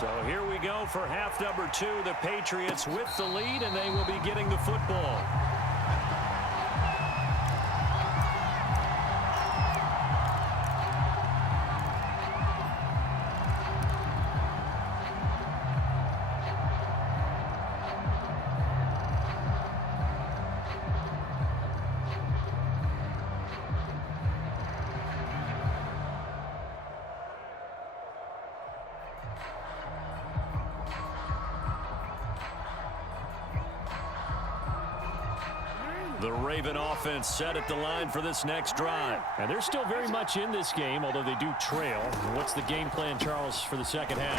So here we go for half number 2. The Patriots with the lead, and they will be getting the football. The Raven offense set at the line for this next drive. And they're still very much in this game, although they do trail. What's the game plan, Charles, for the second half?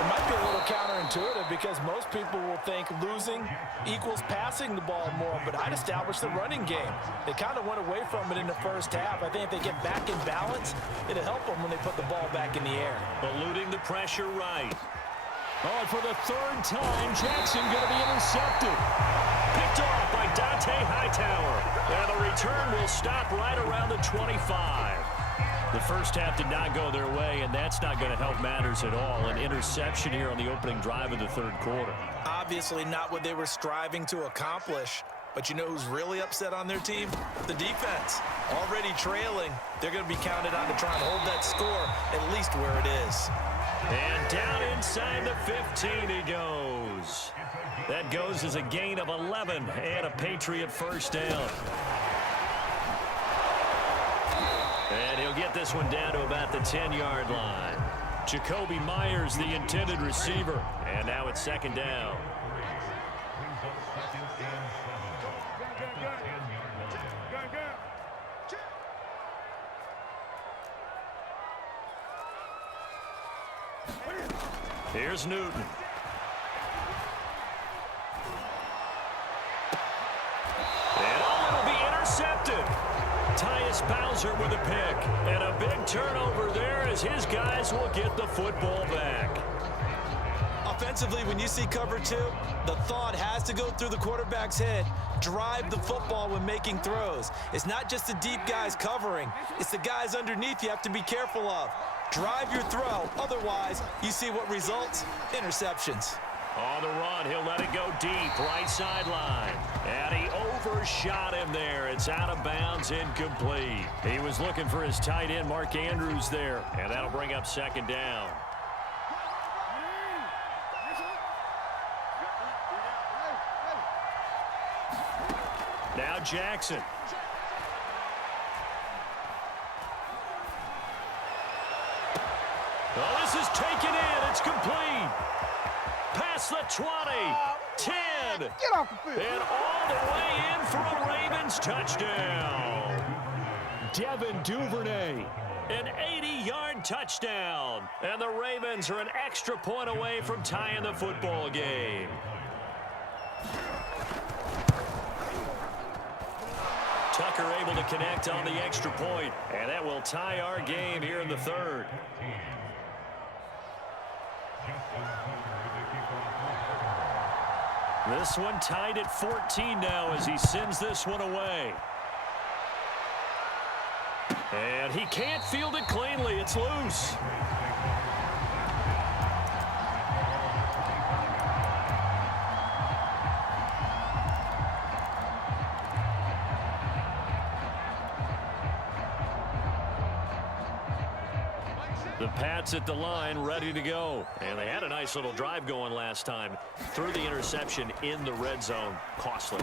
It might be a little counterintuitive because most people will think losing equals passing the ball more, but I'd establish the running game. They kind of went away from it in the first half. I think if they get back in balance, it'll help them when they put the ball back in the air. Eluding the pressure right. Oh, and for the third time, Jackson going to be intercepted. Picked off by Dante Hightower. And the return will stop right around the 25. The first half did not go their way, and that's not going to help matters at all. An interception here on the opening drive of the third quarter. Obviously not what they were striving to accomplish. But you know who's really upset on their team? The defense. Already trailing, they're going to be counted on to try and hold that score at least where it is. And down inside the 15 he goes. That goes as a gain of 11 and a Patriot first down. And he'll get this one down to about the 10-yard line. Jacoby Myers, the intended receiver. And now it's second down. Here's Newton. And it'll be intercepted. Tyus Bowser with a pick. And a big turnover there as his guys will get the football back. Offensively, when you see cover 2, the thought has to go through the quarterback's head. Drive the football when making throws. It's not just the deep guys covering. It's the guys underneath you have to be careful of. Drive your throw. Otherwise, you see what results? Interceptions. On the run, he'll let it go deep, right sideline. And he overshot him there. It's out of bounds, incomplete. He was looking for his tight end, Mark Andrews, there. And that'll bring up second down. Now Jackson. Oh, this is taken in. It's complete. Past the 20, 10, Get off the field. and all the way in for a Ravens touchdown. Devin Duvernay, an 80-yard touchdown. And the Ravens are an extra point away from tying the football game. Tucker able to connect on the extra point, and that will tie our game here in the third. This one tied at 14 now as he sends this one away. And he can't field it cleanly. It's loose. The Pats at the line, ready to go. And they had a nice little drive going last time. Threw the interception in the red zone. Costly.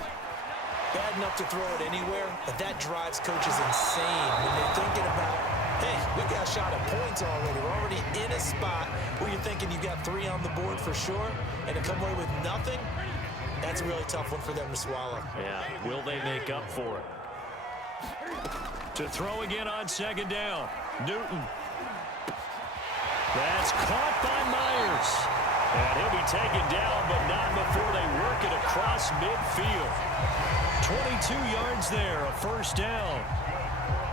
Bad enough to throw it anywhere, but that drives coaches insane when they're thinking about, hey, we got a shot at points already. We're already in a spot where you're thinking you got 3 on the board for sure, and to come away with nothing, that's a really tough one for them to swallow. Yeah, will they make up for it? To throw again on second down. Newton. That's caught by Myers. And he'll be taken down, but not before they work it across midfield. 22 yards there, a first down.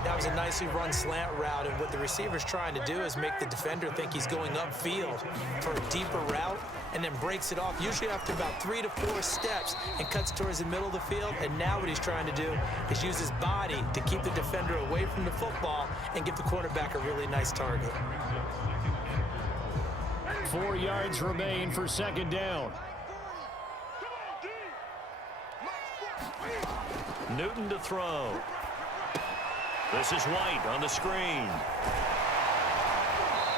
That was a nicely run slant route, and what the receiver's trying to do is make the defender think he's going upfield for a deeper route and then breaks it off, usually after about 3 to 4 steps, and cuts towards the middle of the field. And now what he's trying to do is use his body to keep the defender away from the football and give the quarterback a really nice target. 4 yards remain for second down. Newton to throw. This is White on the screen.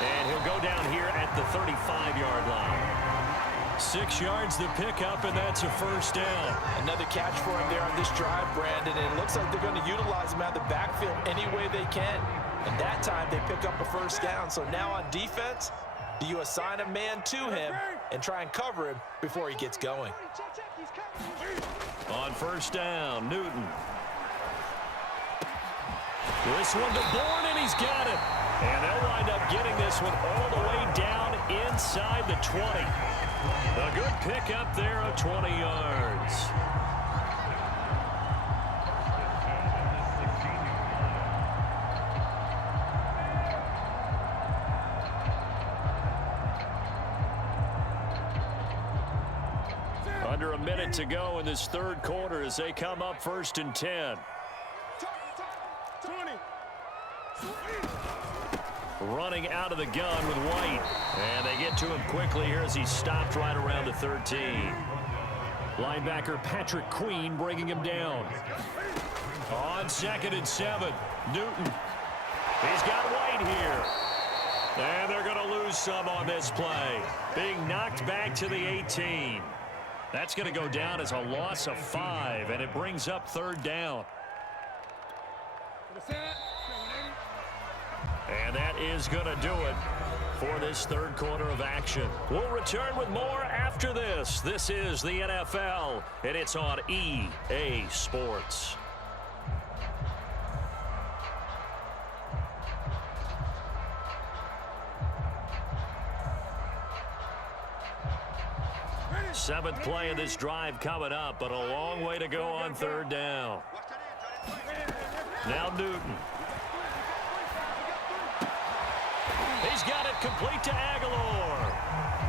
And he'll go down here at the 35-yard line. 6 yards to pick up, and that's a first down. Another catch for him there on this drive, Brandon. And it looks like they're going to utilize him out of the backfield any way they can. And that time they pick up a first down. So now on defense, do you assign a man to him and try and cover him before he gets going? On first down, Newton. This one to Bourne, and he's got it. And they'll wind up getting this one all the way down inside the 20. A good pickup there of 20 yards. Under a minute to go in this third quarter as they come up 1st and 10. Running out of the gun with White. And they get to him quickly here as he's stopped right around the 13. Linebacker Patrick Queen bringing him down. On 2nd and 7, Newton. He's got White here. And they're going to lose some on this play. Being knocked back to the 18. That's going to go down as a loss of 5, and it brings up 3rd down. And that is going to do it for this third quarter of action. We'll return with more after this. This is the NFL, and it's on EA Sports. Seventh play of this drive coming up, but a long way to go on 3rd down. Now Newton. He's got it complete to Aguilar.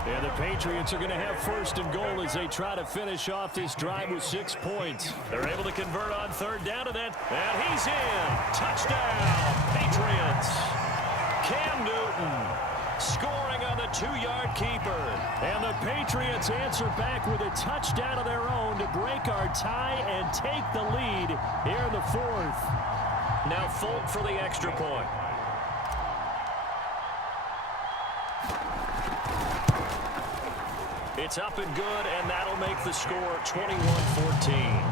And the Patriots are going to have 1st and goal as they try to finish off this drive with 6 points. They're able to convert on 3rd down to that. And he's in. Touchdown, Patriots. Cam Newton scoring on the 2-yard keeper. And the Patriots answer back with a touchdown of their own to break our tie and take the lead here in the 4th. Now Folk for the extra point. It's up and good, and that'll make the score 21-14.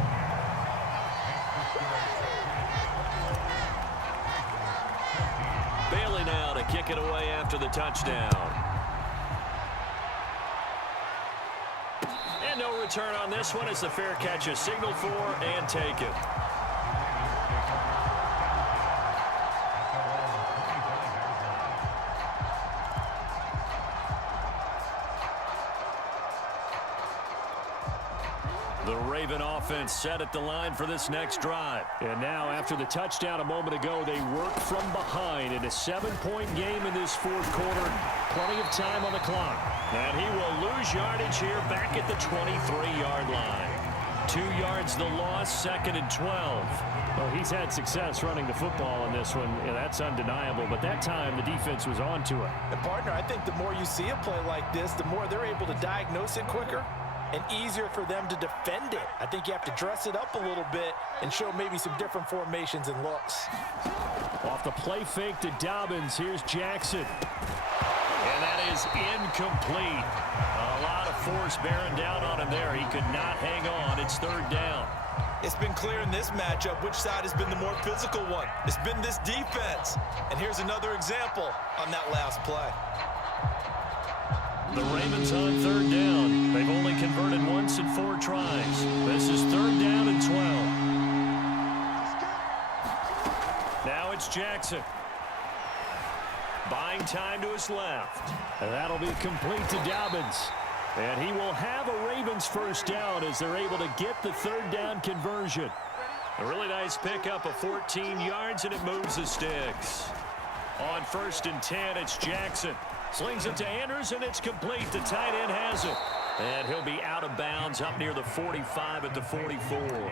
Bailey now to kick it away after the touchdown. And no return on this one as the fair catch is signaled for and taken. The Raven offense set at the line for this next drive. And now, after the touchdown a moment ago, they work from behind in a 7-point game in this 4th quarter. Plenty of time on the clock. And he will lose yardage here back at the 23-yard line. 2 yards the loss, 2nd and 12. Well, he's had success running the football in this one. Yeah, that's undeniable. But that time, the defense was on to it. And, partner, I think the more you see a play like this, the more they're able to diagnose it quicker and easier for them to defend it. I think you have to dress it up a little bit and show maybe some different formations and looks. Off the play fake to Dobbins, here's Jackson. And that is incomplete. A lot of force bearing down on him there. He could not hang on. It's 3rd down. It's been clear in this matchup which side has been the more physical one. It's been this defense. And here's another example on that last play. The Ravens on 3rd down. They've only converted once in 4 tries. This is 3rd down and 12. Now it's Jackson. Buying time to his left. And that'll be complete to Dobbins. And he will have a Ravens first down as they're able to get the 3rd down conversion. A really nice pickup of 14 yards, and it moves the sticks. On 1st and 10, it's Jackson. Slings it to Andrews, and it's complete. The tight end has it. And he'll be out of bounds up near the 45 at the 44.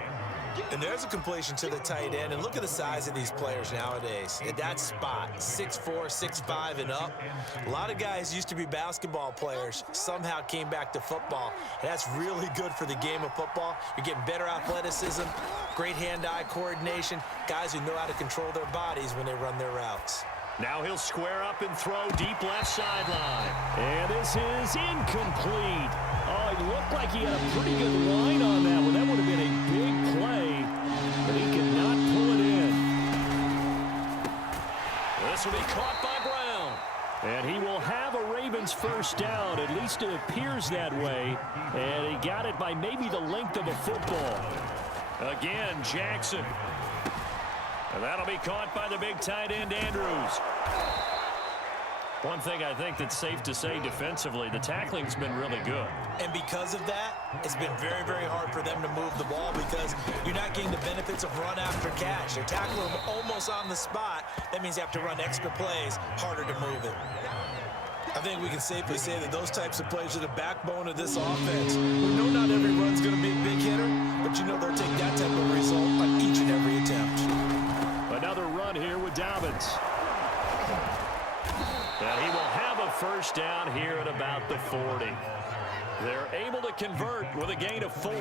And there's a completion to the tight end. And look at the size of these players nowadays. At that spot, 6'4", 6'5", and up. A lot of guys used to be basketball players, somehow came back to football. And that's really good for the game of football. You're getting better athleticism, great hand-eye coordination, guys who know how to control their bodies when they run their routes. Now he'll square up and throw deep left sideline. And this is incomplete. Oh, it looked like he had a pretty good line on that one. That would have been a big play, but he could not pull it in. This will be caught by Brown. And he will have a Ravens first down. At least it appears that way. And he got it by maybe the length of a football. Again, Jackson. And that'll be caught by the big tight end, Andrews. One thing I think that's safe to say defensively, the tackling's been really good. And because of that, it's been very, very hard for them to move the ball because you're not getting the benefits of run after catch. They're tackling them almost on the spot. That means you have to run extra plays, harder to move it. I think we can safely say that those types of plays are the backbone of this offense. We know not every run's going to be a big hitter, but you know they'll take that type of result on each and every attempt. Another run here with Dobbins. And he will have a first down here at about the 40. They're able to convert with a gain of 4.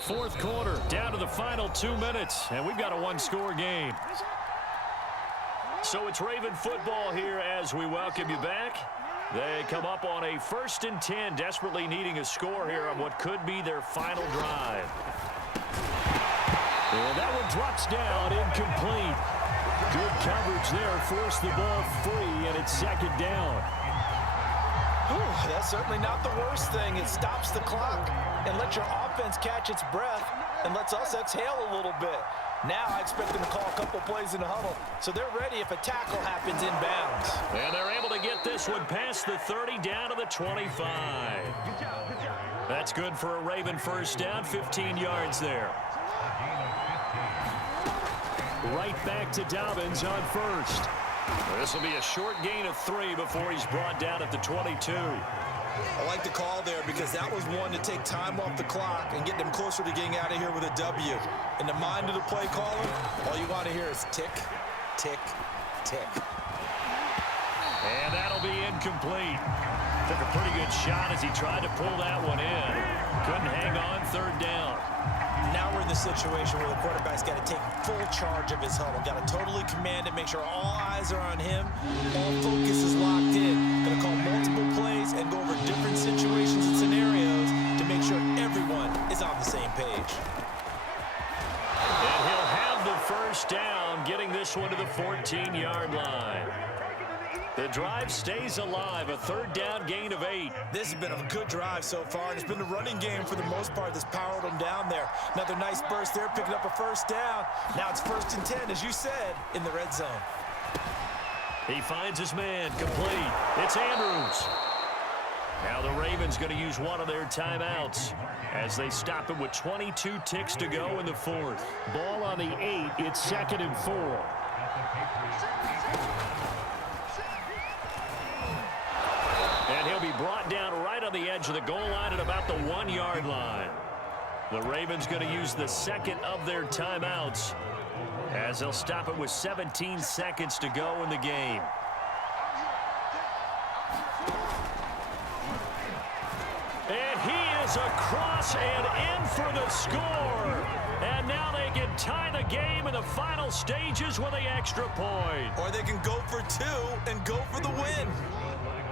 Fourth quarter, down to the final 2 minutes, and we've got a one-score game. So it's Raven football here as we welcome you back. They come up on a 1st and 10, desperately needing a score here on what could be their final drive. And that one drops down, incomplete. Good coverage there, forced the ball free, and it's 2nd down. Whew, that's certainly not the worst thing. It stops the clock and lets your offense catch its breath and lets us exhale a little bit. Now I expect them to call a couple plays in the huddle, so they're ready if a tackle happens inbounds. And they're able to get this one past the 30 down to the 25. That's good for a Raven first down, 15 yards there. Right back to Dobbins on first. This will be a short gain of 3 before he's brought down at the 22. I like the call there because that was one to take time off the clock and get them closer to getting out of here with a W. In the mind of the play caller, all you want to hear is tick, tick, tick. And that'll be incomplete. Took a pretty good shot as he tried to pull that one in. Couldn't hang on, 3rd down. Now we're in the situation where the quarterback's got to take full charge of his huddle. Got to totally command it, make sure all eyes are on him. All focus is locked in. Going to call multiple plays and go over different situations and scenarios to make sure everyone is on the same page. And he'll have the first down, getting this one to the 14-yard line. The drive stays alive, a 3rd down gain of 8. This has been a good drive so far, and it's been the running game for the most part that's powered them down there. Another nice burst there, picking up a first down. Now it's 1st and 10, as you said, in the red zone. He finds his man, complete. It's Andrews. Now the Ravens going to use one of their timeouts as they stop it with 22 ticks to go in the 4th. Ball on the 8, it's 2nd and 4. And he'll be brought down right on the edge of the goal line at about the 1-yard line. The Ravens going to use the 2nd of their timeouts as they'll stop it with 17 seconds to go in the game. And he is across and in for the score. And now they can tie the game in the final stages with the extra point. Or they can go for 2 and go for the win.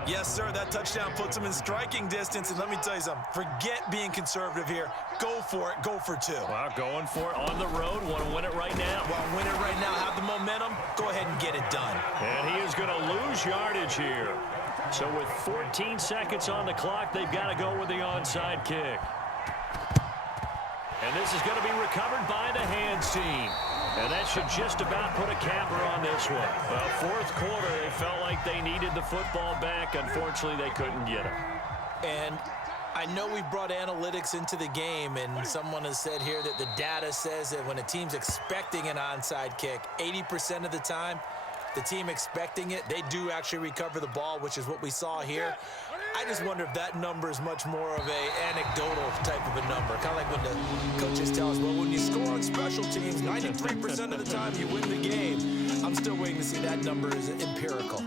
Yes, sir, that touchdown puts them in striking distance. And let me tell you something, forget being conservative here. Go for it, go for 2. Well, going for it on the road. Want to win it right now. Want to win it right now, have the momentum, go ahead and get it done. And he is going to lose yardage here. So with 14 seconds on the clock, they've got to go with the onside kick. And this is going to be recovered by the hands team. And that should just about put a capper on this one. Well, 4th quarter, they felt like they needed the football back. Unfortunately, they couldn't get it. And I know we've brought analytics into the game, and someone has said here that the data says that when a team's expecting an onside kick, 80% of the time, the team expecting it, they do actually recover the ball, which is what we saw here. I just wonder if that number is much more of a anecdotal type of a number. Kind of like when the coaches tell us, well, when you score on special teams, 93% of the time you win the game. I'm still waiting to see that number is empirical.